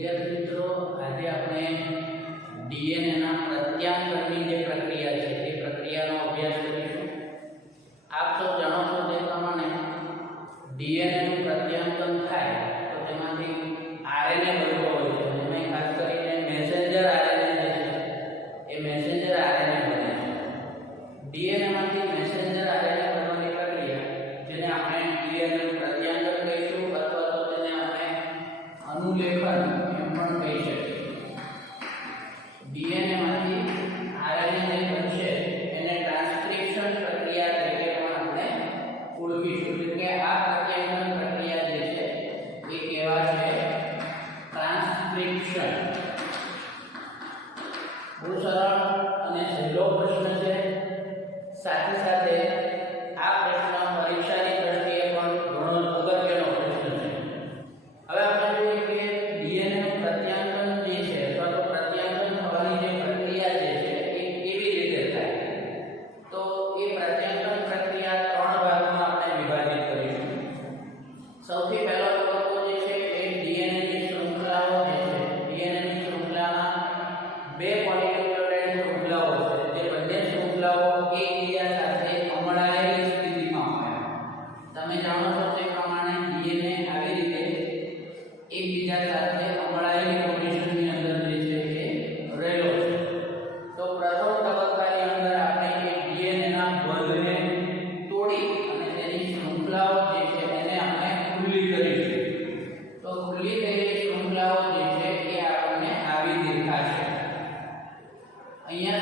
વિદ્યાર્થી મિત્રો, આજે આપણે ડીએનએના પ્રત્યાંતરની જે પ્રક્રિયા છે તે પ્રક્રિયાનો અભ્યાસ કરીશું. આપ તો જાણો છો તે પ્રમાણે ડીએનએ જુમલાઓ જે છે એ આપણને આવી દીર્ઘા છે અહીંયા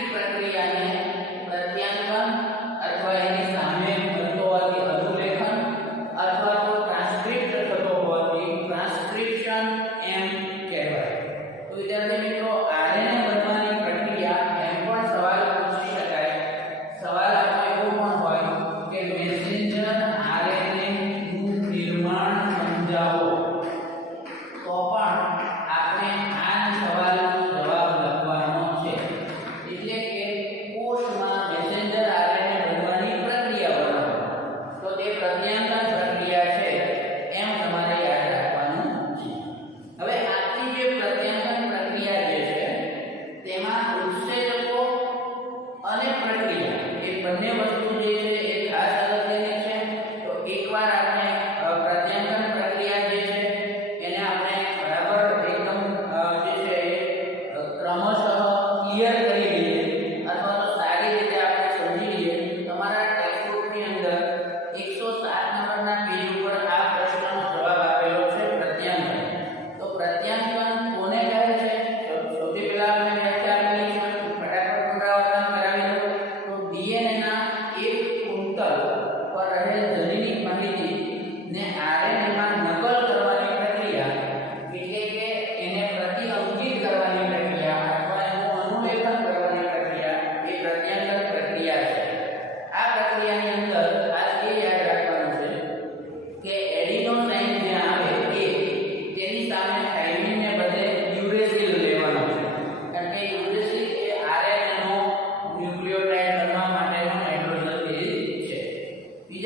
Happy birthday,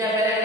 Quería ver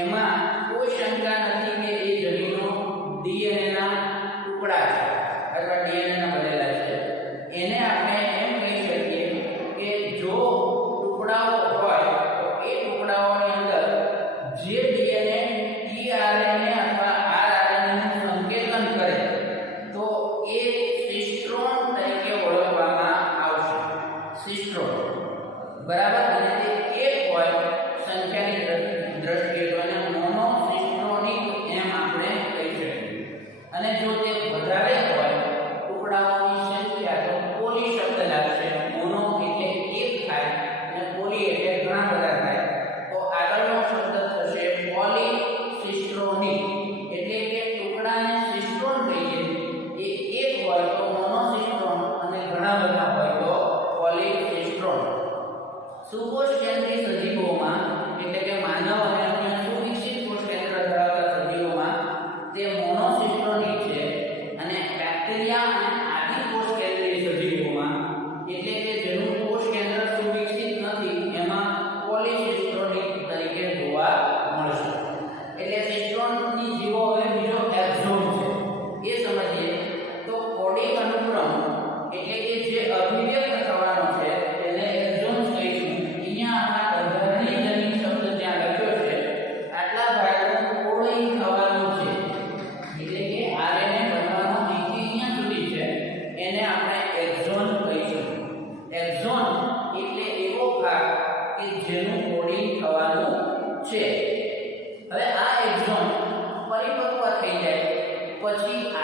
એમાં કોઈ શંકા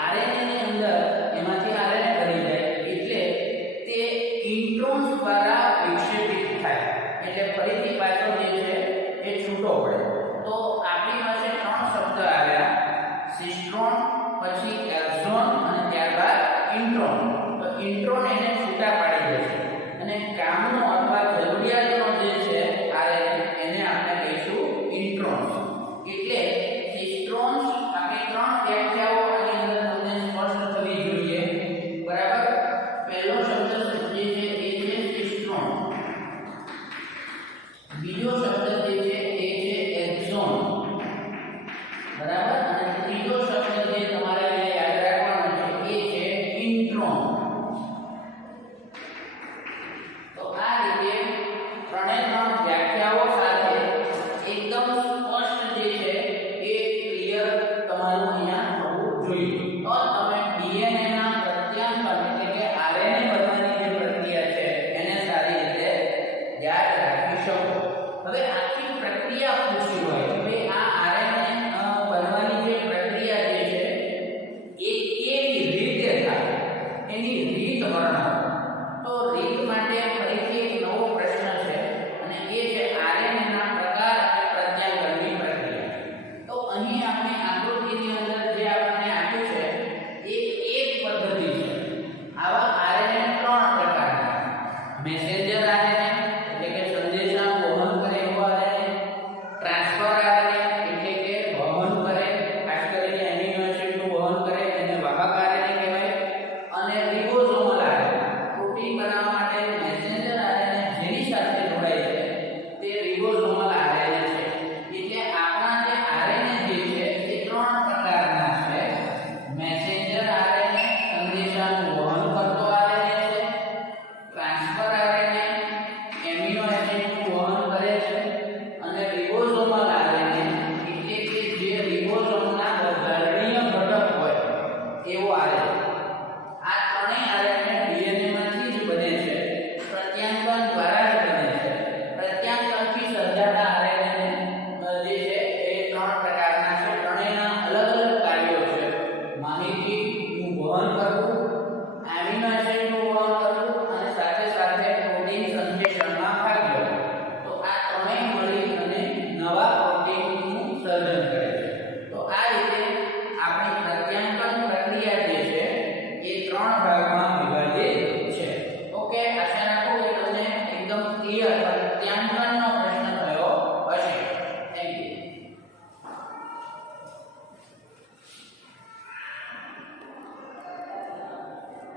આરએનએ ની અંદર એમાંથી આરએનએ બની જાય એટલે તે ઇન્ટ્રોન દ્વારા વિક્ષેપિત થાય. એટલે ફરીથી પાછો જે છે એ છૂટો પડે. તો આપણી પાસે ત્રણ શબ્દ આવ્યા. સિસ્ટ્રોન, પછી એલ્ઝોન અને ત્યારબાદ ઇન્ટ્રોન. તો ઇન્ટ્રોન એને